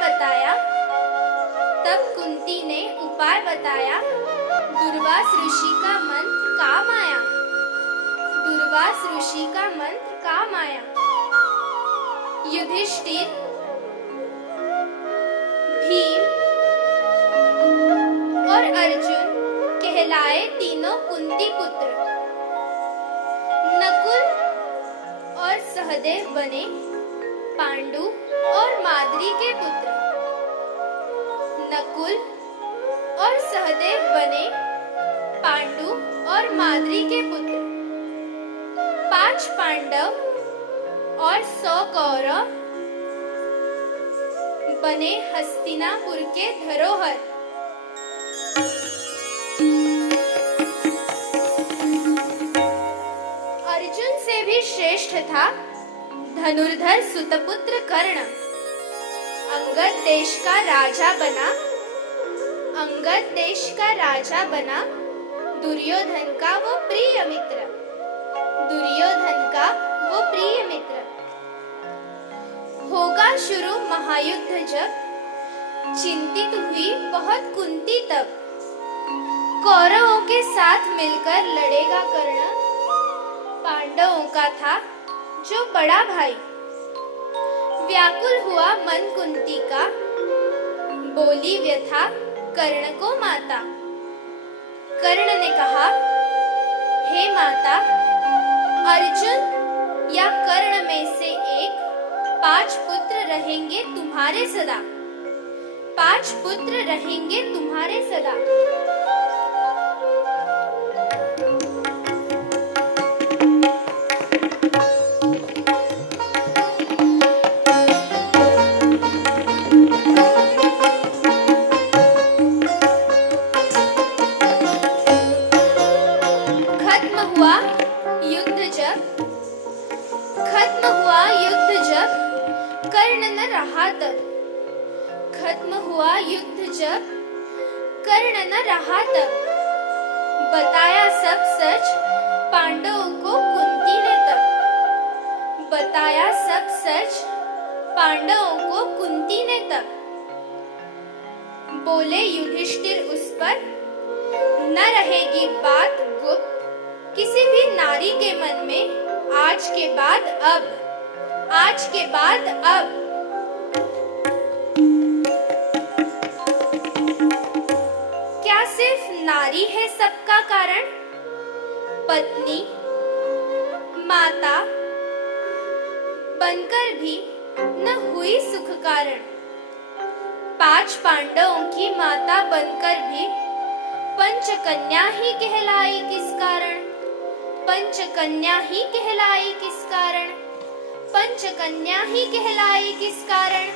बताया। तब कुंती ने उपाय बताया, दुर्वास ऋषि का मंत्र काम आया। दुर्वास ऋषि का मंत्र काम आया। युधिष्ठिर, भीम और अर्जुन कहलाए तीनों कुंती पुत्र। नकुल और सहदेव बने पांडु और माद्री के पुत्र। नकुल और सहदेव बने पांडु और माद्री के पुत्र। 5 पांडव और 100 कौरव बने हस्तिनापुर के धरोहर। अर्जुन से भी श्रेष्ठ था धनुर्धर सुतपुत्र कर्ण। अंगद देश का राजा बना। अंगद देश का राजा बना दुर्योधन का वो प्रिय मित्र। दुर्योधन का वो प्रिय मित्र। होगा शुरू महायुद्ध जब, चिंतित हुई बहुत कुंती तब। कौरवों के साथ मिलकर लड़ेगा कर्ण, पांडवों का था जो बड़ा भाई। व्याकुल हुआ मन कुंती का, बोली व्यथा कर्ण को माता। कर्ण ने कहा, हे माता, अर्जुन या कर्ण में से एक 5 पुत्र रहेंगे तुम्हारे सदा। 5 पुत्र रहेंगे तुम्हारे सदा। खत्म हुआ युद्ध जब कर्ण न रहा तब। खत्म हुआ युद्ध जब कर्ण न रहा तब। बताया सब सच पांडवों को कुंती ने तब। बताया सब सच पांडवों को कुंती ने तब। बोले युधिष्ठिर उस पर, न रहेगी बात गुप्त किसी भी नारी के मन में। आज के बाद अब, आज के बाद अब। क्या सिर्फ नारी है सबका कारण? पत्नी, माता बनकर भी न हुई सुख कारण। 5 पांडवों की माता बनकर भी पंचकन्या ही कहलाई किस कारण? पंचकन्या ही कहलाई किस कारण? पंचकन्या ही कहलाई किस कारण?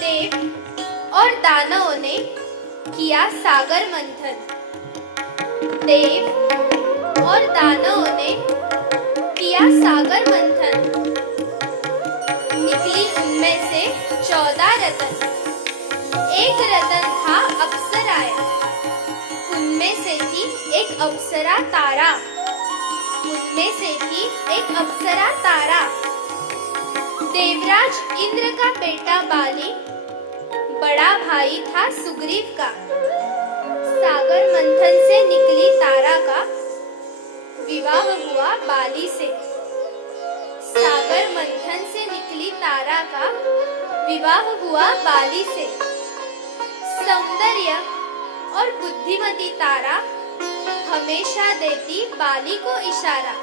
देव और दानवों ने किया सागर मंथन। देव और दानवों ने किया सागर मंथन। निकली उनमें से 14 रतन। एक रतन था अप्सराएं। उनमें से थी एक अप्सरा तारा। उनमें से थी एक अप्सरा तारा। देवराज इंद्र का बेटा बाली बड़ा भाई था सुग्रीव का। सागर मंथन से निकली तारा का विवाह हुआ बाली से। सागर मंथन से निकली तारा का विवाह हुआ बाली से। सौंदर्य और बुद्धिमती तारा हमेशा देती बाली को इशारा।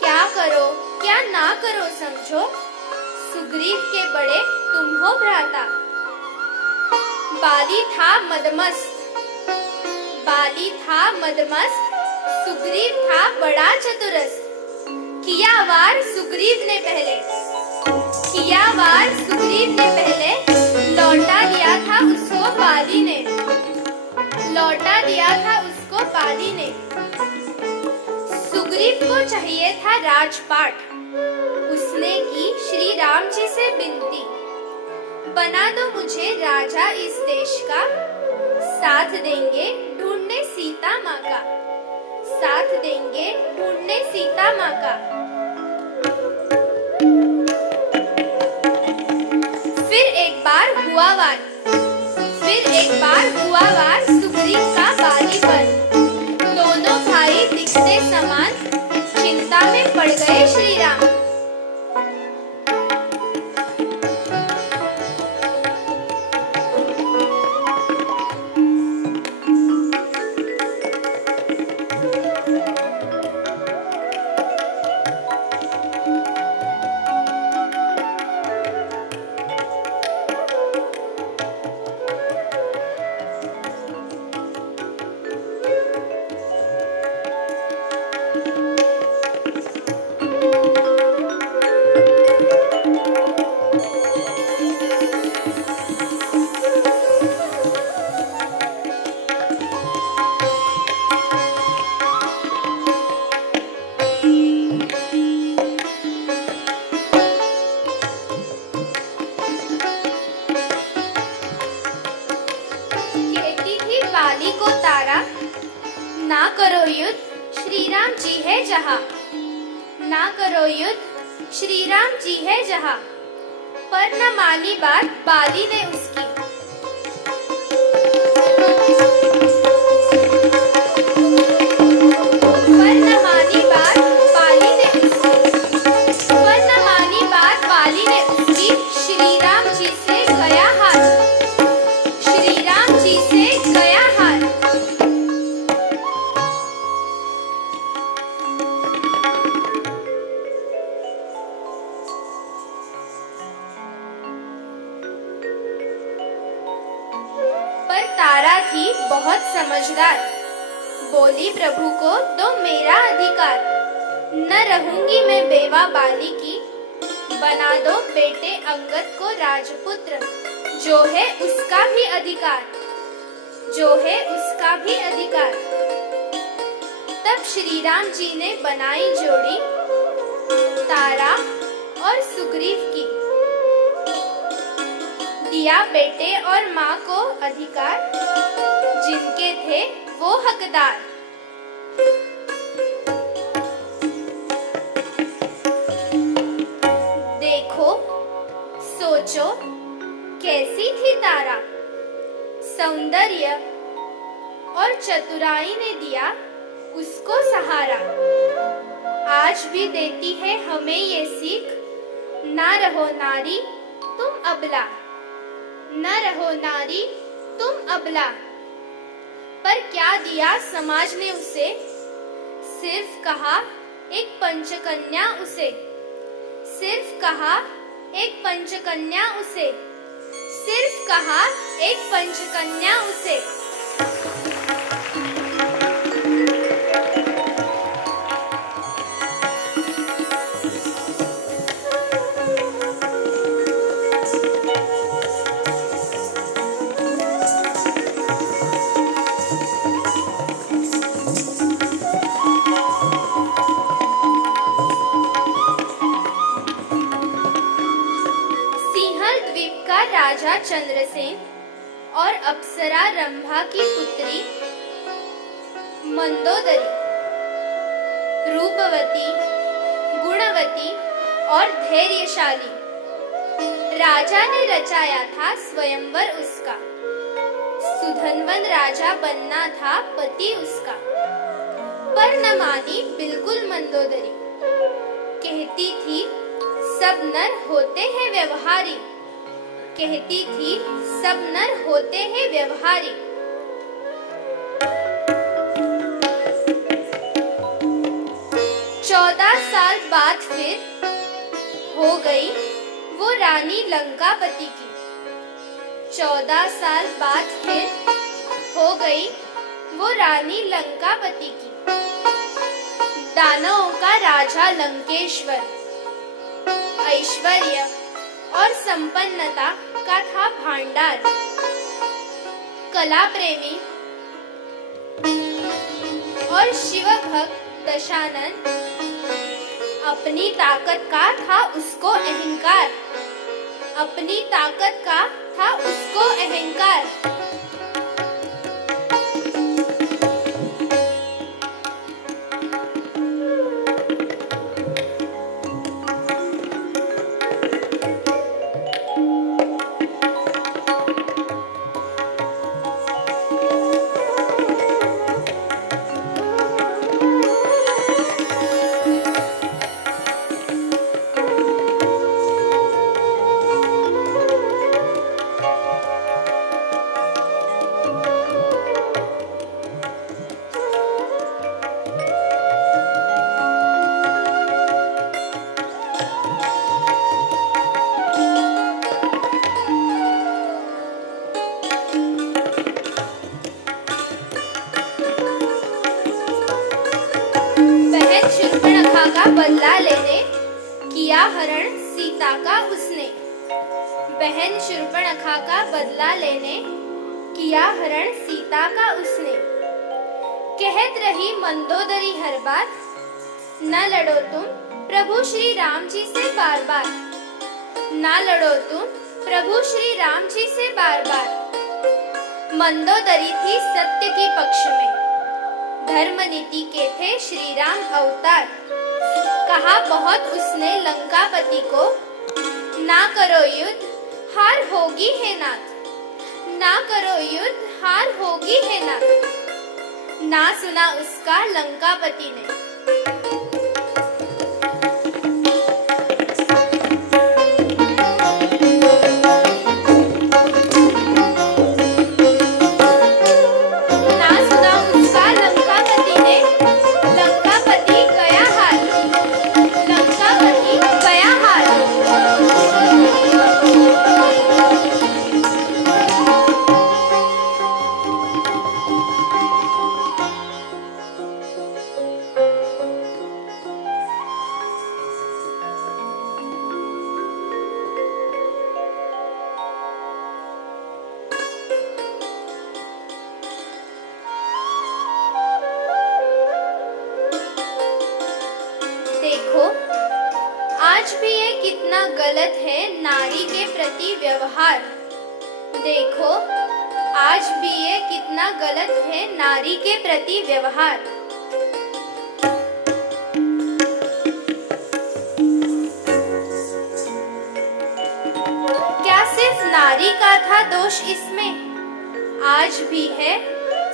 क्या करो क्या ना करो समझो, सुग्रीव के बड़े तुम हो भ्राता। बाली था मदमस्त। बाली था मदमस्त, सुग्रीव था बड़ा चतुरस्त। किया वार सुग्रीव ने पहले। किया वार सुग्रीव ने पहले, लौटा दिया था उसको बाली ने। लौटा दिया था उसको बाली ने। सुग्रीव को चाहिए था राजपाट। उसने की श्री राम जी से विनती, बना दो मुझे राजा इस देश का, साथ देंगे ढूंढने सीता माँ का, साथ देंगे ढूंढने सीता माँ का। फिर एक बार हुआ वार सुग्रीव का बाली पर। दोनों भाई दिखते समान, चिंता में पड़ गए श्री राम। बाली को तारा, ना करो युद्ध श्री राम जी है जहाँ, ना करो युद्ध श्री राम जी है जहाँ। पर न मानी बात बाली ने उसकी, पर न मानी बात बाली ने उसकी, पर न मानी बात बाली ने उसकी। श्री राम जी से गया हाथ, श्री राम जी से गया हाथ। पर तारा थी बहुत समझदार, बोली प्रभु को दो मेरा अधिकार। न रहूंगी मैं बेवा बाली की, बना दो बेटे अंगद को राजपुत्र, जो है उसका भी अधिकार, जो है उसका भी अधिकार। तब श्री राम जी ने बनाई जोड़ी, तारा और सुग्रीव की। दिया बेटे और माँ को अधिकार, जिनके थे वो हकदार। देखो सोचो कैसी थी तारा, सौंदर्य और चतुराई ने दिया उसको सहारा। आज भी देती है हमें ये सीख, ना रहो नारी तुम अबला, न रहो नारी तुम अबला। पर क्या दिया समाज ने उसे, सिर्फ कहा एक पंचकन्या उसे, सिर्फ कहा एक पंचकन्या उसे, सिर्फ कहा एक पंचकन्या उसे। राजा चंद्रसेन और अप्सरा रंभा की पुत्री मंदोदरी, रूपवती, गुणवती और धैर्यशाली। राजा ने रचाया था स्वयंवर उसका, सुधनवन राजा बनना था पति उसका। पर न मानी बिल्कुल मंदोदरी, कहती थी सब नर होते हैं व्यवहारी, कहती थी सब नर होते हैं व्यवहारी। 14 साल बाद फिर हो गई वो रानी लंकापति की, 14 साल बाद फिर हो गई वो रानी लंकापति की। दानवों का राजा लंकेश्वर, ऐश्वर्य और संपन्नता का था भांडार। कला प्रेमी और शिव भक्त दशानन अपनी ताकत का था उसको अहंकार, अपनी ताकत का था उसको अहंकार। का बदला लेने किया हरण सीता का उसने, बहन शूर्पणखा का बदला लेने किया हरण सीता का उसने। कहत रही मंदोदरी हर बार, न लड़ो तुम प्रभु श्री राम जी से बार बार, न लड़ो तुम प्रभु श्री राम जी से बार बार। मंदोदरी थी सत्य के पक्ष में, धर्म नीति के थे श्री राम अवतार। कहा बहुत उसने लंकापति को, ना करो युद्ध हार होगी है नाथ, ना करो युद्ध हार होगी है नाथ। ना सुना उसका लंकापति ने। देखो आज भी ये कितना गलत है नारी के प्रति व्यवहार। देखो आज भी ये कितना गलत है नारी के प्रति व्यवहार। क्या सिर्फ नारी का था दोष इसमें? आज भी है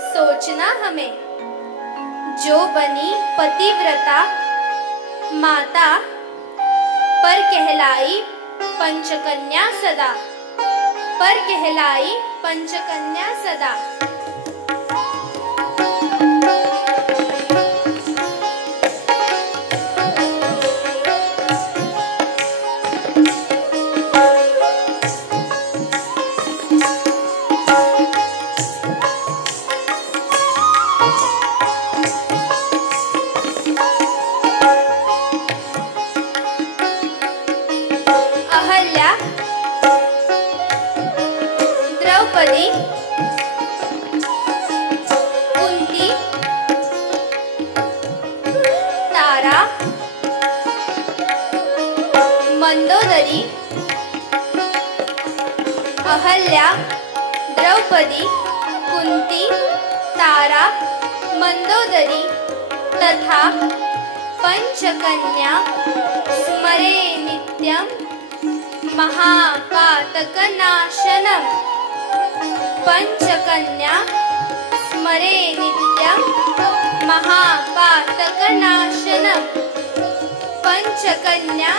सोचना हमें। जो बनी पतिव्रता माता पर कहलाई पंचकन्या सदा, पर कहलाई पंचकन्या सदा। अहल्या, द्रौपदी, कुंती, तारा, मंदोदरी। अहल्या, द्रौपदी, कुंती, तारा, मंदोदरी तथा पंचकन्या स्मरे नित्यं महापातकनाशनम्। पंचकन्या स्मरे नित्यं महापातकनाशनम्। पंचकन्या